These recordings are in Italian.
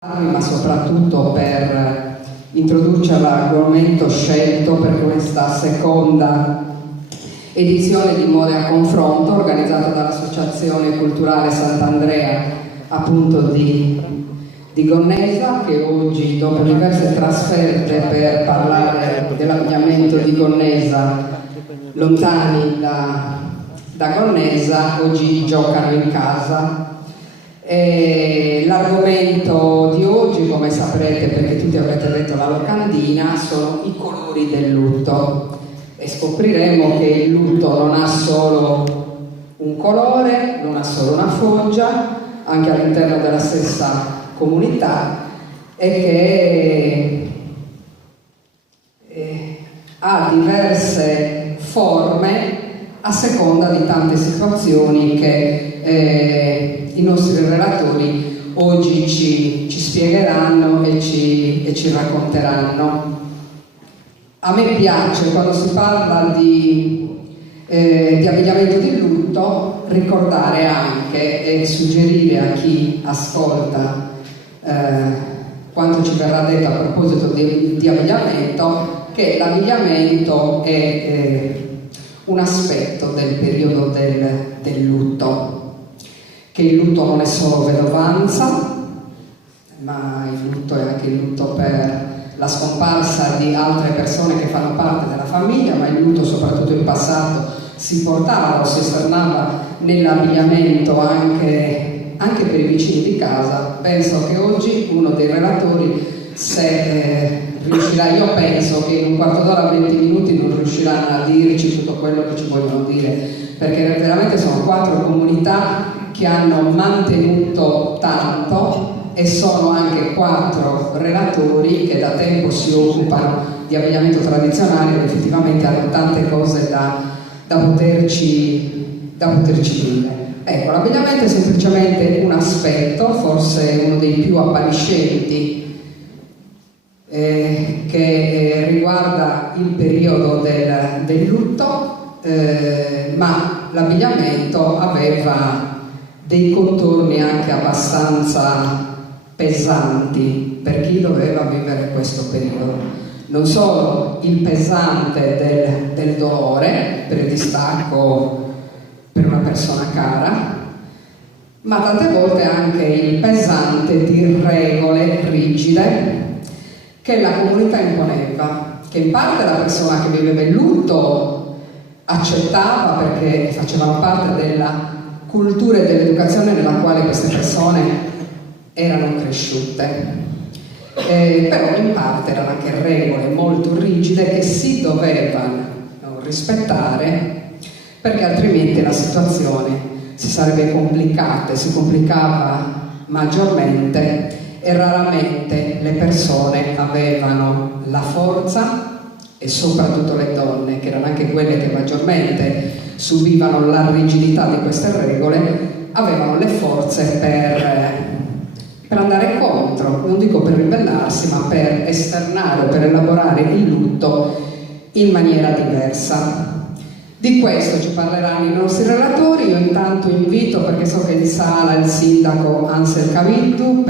ma soprattutto per introdurci all'argomento scelto per questa seconda edizione di Mode a Confronto organizzata dall'Associazione Culturale Sant'Andrea, appunto di Gonnesa, che oggi, dopo diverse trasferte per parlare dell'abbigliamento di Gonnesa lontani da Gonnesa, oggi giocano in casa. L'argomento di oggi, come saprete perché tutti avrete letto la locandina, sono i colori del lutto, e scopriremo che il lutto non ha solo un colore, non ha solo una foggia, anche all'interno della stessa comunità, e che ha diverse forme a seconda di tante situazioni che i nostri relatori oggi ci spiegheranno e ci racconteranno. A me piace, quando si parla di abbigliamento di lutto, ricordare anche e suggerire a chi ascolta quanto ci verrà detto a proposito di abbigliamento, che l'abbigliamento è un aspetto del periodo del lutto, che il lutto non è solo vedovanza, ma il lutto è anche il lutto per la scomparsa di altre persone che fanno parte della famiglia, ma il lutto soprattutto in passato si portava o si esternava nell'abbigliamento anche per i vicini di casa. Penso che oggi uno dei relatori, se riuscirà, io penso che in un quarto d'ora, 20 minuti non riusciranno a dirci tutto quello che ci vogliono dire, perché veramente sono 4 comunità che hanno mantenuto tanto, e sono anche 4 relatori che da tempo si occupano di abbigliamento tradizionale ed effettivamente hanno tante cose da poterci dire. Ecco, l'abbigliamento è semplicemente un aspetto, forse uno dei più appariscenti, che riguarda il periodo del lutto, ma l'abbigliamento aveva dei contorni anche abbastanza pesanti per chi doveva vivere questo periodo. Non solo il pesante del dolore per il distacco per una persona cara, ma tante volte anche il pesante di regole rigide che la comunità imponeva, che in parte la persona che viveva il lutto accettava perché facevano parte della cultura e dell'educazione nella quale queste persone erano cresciute, però in parte erano anche regole molto rigide che si dovevano rispettare, perché altrimenti la situazione si sarebbe complicata, si complicava maggiormente, e raramente le persone avevano la forza, e soprattutto le donne, che erano anche quelle che maggiormente subivano la rigidità di queste regole, avevano le forze per andare contro, non dico per ribellarsi, ma per esternare o per elaborare il lutto in maniera diversa. Di questo ci parleranno i nostri relatori. Io intanto invito, perché so che in sala il sindaco Ansel Cavildu,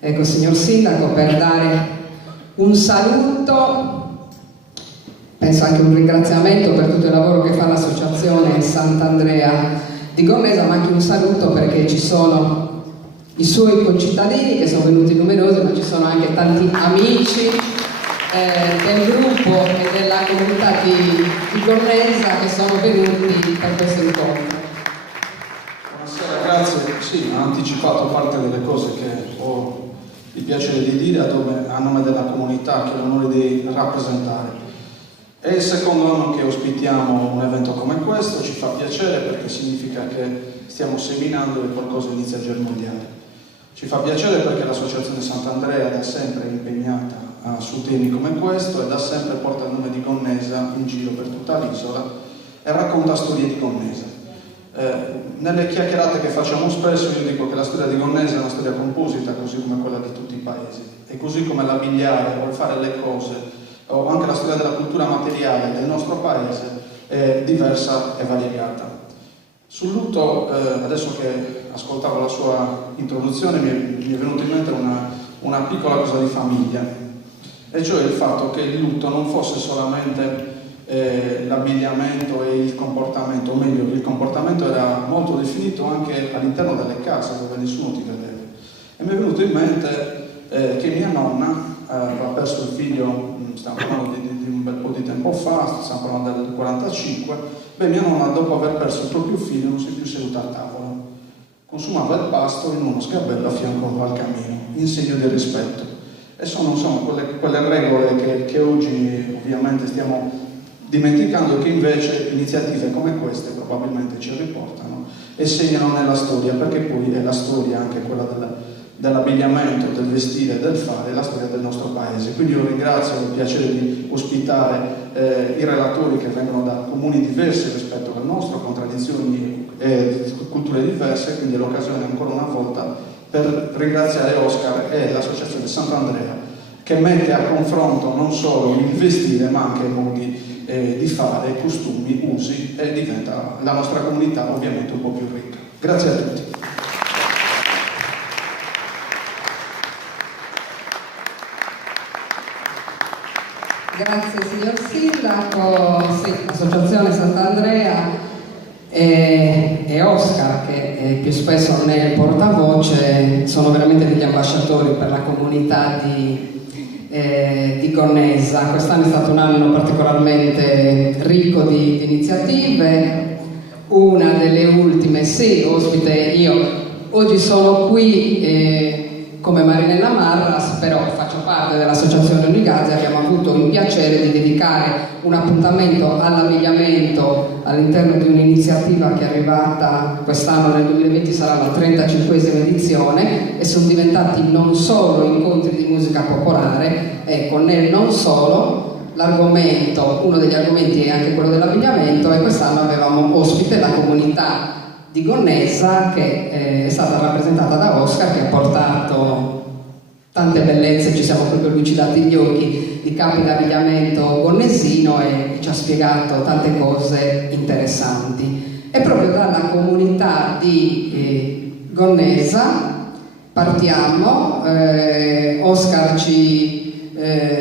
ecco, signor sindaco, per dare un saluto, penso anche un ringraziamento per tutto il lavoro che fa l'associazione Sant'Andrea di Gonnesa, ma anche un saluto perché ci sono i suoi concittadini che sono venuti numerosi, ma ci sono anche tanti amici del gruppo e della comunità di Gonnesa che sono venuti per questo incontro. Buonasera, grazie. Sì, ha anticipato parte delle cose che ho il piacere di dire a nome della comunità che ho l'onore di rappresentare. È il secondo anno che ospitiamo un evento come questo, ci fa piacere perché significa che stiamo seminando e qualcosa inizia a germogliare. Ci fa piacere perché l'Associazione Sant'Andrea da sempre è impegnata su temi come questo e da sempre porta il nome di Gonnesa in giro per tutta l'isola e racconta storie di Gonnesa. Nelle chiacchierate che facciamo spesso io dico che la storia di Gonnesa è una storia composita, così come quella di tutti i paesi, e così come l'abbigliare o il fare le cose o anche la storia della cultura materiale del nostro paese è diversa e variegata. Sul lutto, adesso che ascoltavo la sua introduzione mi è venuta in mente una piccola cosa di famiglia, e cioè il fatto che il lutto non fosse solamente l'abbigliamento e il comportamento, o meglio, il comportamento era molto definito anche all'interno delle case dove nessuno ti vedeva. E mi è venuto in mente che mia nonna aveva perso il figlio, stiamo parlando di un bel po' di tempo fa, stiamo parlando del 45. Mia nonna, dopo aver perso il proprio figlio, non si è più seduta a tavola, consumava il pasto in uno sgabello a fianco al camino, in segno di rispetto. E sono quelle regole che oggi ovviamente stiamo dimenticando, che invece iniziative come queste probabilmente ci riportano e segnano nella storia, perché poi è la storia anche quella dell'abbigliamento, del vestire, del fare, la storia del nostro paese. Quindi io ringrazio, ho il piacere di ospitare i relatori che vengono da comuni diversi rispetto al nostro, con tradizioni e culture diverse, quindi è l'occasione ancora una volta per ringraziare Oscar e l'associazione Sant'Andrea, che mette a confronto non solo il vestire ma anche modi di fare, costumi, usi, e diventa la nostra comunità ovviamente un po' più ricca. Grazie a tutti. Grazie signor Sindaco. Sì, l'Associazione Sant'Andrea e Oscar, che più spesso non è il portavoce, sono veramente degli ambasciatori per la comunità di Gonnesa. Quest'anno è stato un anno particolarmente ricco di iniziative. Una delle ultime, sì, ospite io oggi sono qui come Marinella Marras, però faccio parte dell'associazione Unigazzi. Abbiamo avuto il piacere di dedicare un appuntamento all'abbigliamento all'interno di un'iniziativa che è arrivata quest'anno, nel 2020 sarà la 35esima edizione, e sono diventati non solo incontri di musica popolare, ecco, nel non solo l'argomento, uno degli argomenti è anche quello dell'abbigliamento, e quest'anno avevamo ospite la comunità di Gonnesa, che è stata rappresentata da Oscar, che ha portato tante bellezze, ci siamo proprio lucidati gli occhi di capi d'abbigliamento gonnesino, e ci ha spiegato tante cose interessanti. E proprio dalla comunità di Gonnesa partiamo. Oscar ci